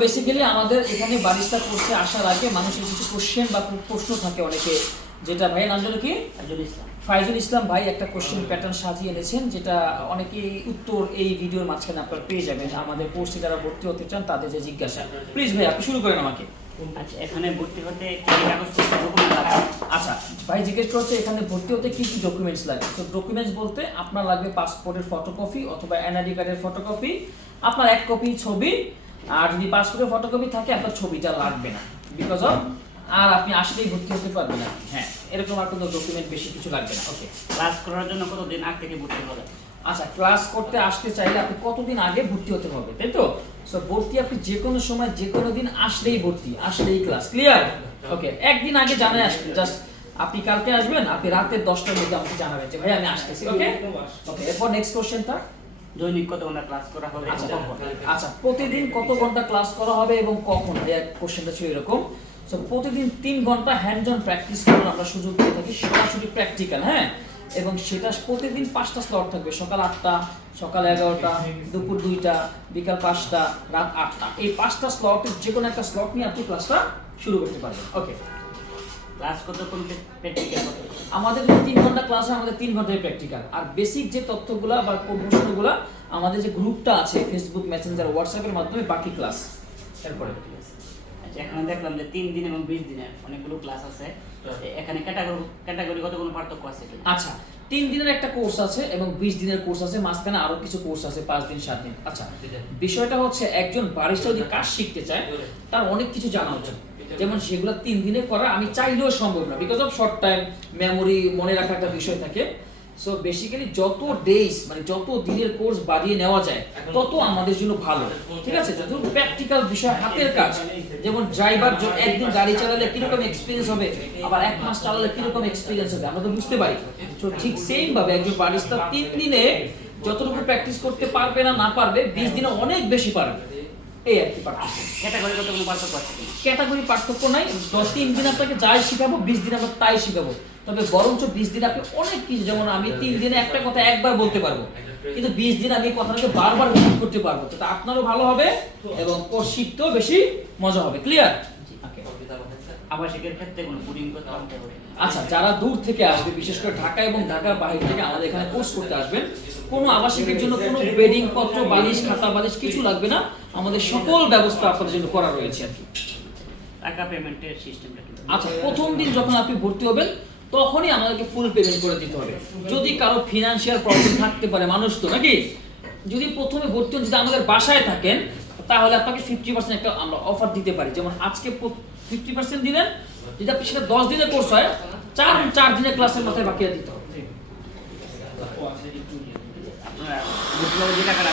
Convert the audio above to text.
Basically আমাদের এখানে barista কোর্সে আসার আগে মানুষের কিছু কোশ্চেন বা প্রশ্ন থাকে অনেকে। যেটা ভাইয়ের নাম যেন কি? ফাইজুল ইসলাম। ভাই একটা কোশ্চেন প্যাটার্ন সাজিয়ে এনেছেন যেটা অনেকেই উত্তর এই ভিডিওর মাঝখানে আপনারা পেয়ে যাবেন। আমাদের কোর্সে যারা ভর্তি হতে চান তাদের যে জিজ্ঞাসা। প্লিজ ভাই আপনি শুরু করেন আমাকে। আচ্ছা এখানে ভর্তি হতে আচ্ছা ভাই জিজ্ঞেস করছে এখানে ভর্তি হতে কি কি ডকুমেন্টস লাগে? তো ডকুমেন্টস বলতে আপনার লাগবে পাসপোর্টের ফটোকপি অথবা এনআইডি কার্ডের ফটোকপি আপনার এক কপি ছবি আর যদি পাসপোর্টের ফটোকপি থাকে আপনার ছবিটা লাগবে না। বিকজ অফ আর আপনি আসলেই ভর্তি হতে পারবেন না হ্যাঁ এরকম আর কোনো ডকুমেন্ট বেশি কিছু লাগবে না। ওকে ক্লাস করার জন্য কতদিন আগ থেকে ভর্তি হবে? আচ্ছা ক্লাস করতে আসতে চাইলে আপনি কতদিন আগে ভর্তি হতে হবে তাই তো? সো ভর্তি আপনি যে কোনো সময় যে কোনো দিন আসলেই ভর্তি আসলেই ক্লাস ক্লিয়ার ওকে একদিন আগে জানাই আসবেন জাস্ট আপনি কালকে আসবেন আপনি রাতের দশটার মধ্যে আমাকে জানাবেন যে ভাই আমি আসতেছি ওকে ওকে এরপর নেক্সট কোশ্চেনটা দৈনিক কত ঘণ্টা ক্লাস করা হবে? আচ্ছা আচ্ছা প্রতিদিন কত ঘণ্টা ক্লাস করা হবে এবং কখন? কোশ্চেনটা ছিল এরকম। সো প্রতিদিন তিন ঘণ্টা হ্যান্ড অন প্র্যাকটিস করার আমরা সুযোগ পেয়ে থাকি সরাসরি প্র্যাকটিক্যাল হ্যাঁ? এবং সেটা প্রতিদিন পাঁচটা স্লট থাকবে। সকাল আটটা সকাল এগারোটা দুপুর দুইটা বিকাল পাঁচটা রাত আটটা। এই পাঁচটা স্লটের যে কোনো একটা স্লট নিয়ে আপনি ক্লাসটা শুরু করতে পারবেন। ওকে ক্লাস কতক্ষণ প্র্যাকটিক্যাল আমাদের যে তিন ঘণ্টা ক্লাস হয় আমাদের তিন ঘন্টায় প্র্যাকটিক্যাল আর বেসিক যে তথ্যগুলো বা প্রশ্নগুলো আমাদের যে গ্রুপটা আছে ফেসবুক মেসেঞ্জার হোয়াটসঅ্যাপের মাধ্যমে বাকি ক্লাস এরপরে আচ্ছা এখানে দেখলাম যে তিন দিন এবং বিশ দিনের অনেকগুলো ক্লাস আছে। এখানে ক্যাটাগরি ক্যাটাগরি কত কোনো পার্থক্য আছে কি? আচ্ছা তিন দিনের একটা কোর্স আছে এবং বিশ দিনের কোর্স আছে মাঝখানে আরও কিছু কোর্স আছে পাঁচ দিন সাত দিন। আচ্ছা বিষয়টা হচ্ছে একজন বারিস্তা যদি কাজ শিখতে চায় তার অনেক কিছু জানা উচিত। যেমন সেগুলো তিন দিনে করা আমি চাইলেও সম্ভব না because of short time memory মনে রাখার একটা বিষয় থাকে। সো বেসিক্যালি যত ডেজ মানে যত দিনের কোর্স বাড়িয়ে নেওয়া যায় তত আমাদের জন্য ভালো। ঠিক আছে? যত প্র্যাকটিক্যাল বিষয় হাতের কাজ যেমন ড্রাইভার একদিন গাড়ি চালালে কীরকম এক্সপিরিয়েন্স হবে আবার এক মাস চালালে কীরকম এক্সপিরিয়েন্স হবে আমরা তো বুঝতে পারি। তো ঠিক সেম ভাবে একজন বারিস্তা তিন দিনে যতটুকু প্র্যাকটিস করতে পারবে না না পারবে বিশ দিনে অনেক বেশি পারবে। এই আর কি পার্থক্য। ক্যাটাগরি কোনো পার্থক্য আছে ক্যাটাগরি পার্থক্য নাই। দশ তিন দিন আপনাকে যাই শিখাবো বিশ দিন আমরা তাই শিখাবো। তবে বরঞ্চ বিশ দিন আপনি অনেক কিছু যেমন আমি তিন দিনে একটা কথা একবার বলতে পারব। কিন্তু বিশ দিন আমি কথাটাকে বারবার রিপিট করতে পারব। তো আপনারও ভালো হবে এবং শিখতেও বেশি মজা হবে। ক্লিয়ার আবাসিকের ক্ষেত্রে কোনো বুডিং করতে আচ্ছা যারা দূর থেকে আসবে বিশেষ করে ঢাকা এবং ঢাকার বাইরে থেকে আমাদের এখানে কোর্স করতে আসবেন কোনো আবাসিকের জন্য কোনো বেডিং পত্র বালিশ খাতা বালিশ কিছু লাগবে না। আমাদের সকল ব্যবস্থা আপনাদের জন্য করা রয়েছে আর কি। টাকা পেমেন্টের সিস্টেমটা আচ্ছা প্রথম দিন যখন আপনি ভর্তি হবেন তখনই আমাদেরকে ফুল পেমেন্ট করে দিতে হবে। যদি কারও ফিনান্সিয়াল প্রবলেম থাকতে পারে মানুষ তো নাকি? যদি প্রথমে ভর্তি হন যদি আমাদের বাসায় থাকেন তাহলে আপনাকে ফিফটি পার্সেন্ট একটা আমরা অফার দিতে পারি। যেমন আজকে ফিফটি পার্সেন্ট দিলেন যদি আপনি সেটা দশ দিনের কোর্স হয় চার চার দিনের ক্লাসের মাথায় বাকিরা দিতে হবে। আপনারা ভর্তি হলে যে টাকাটা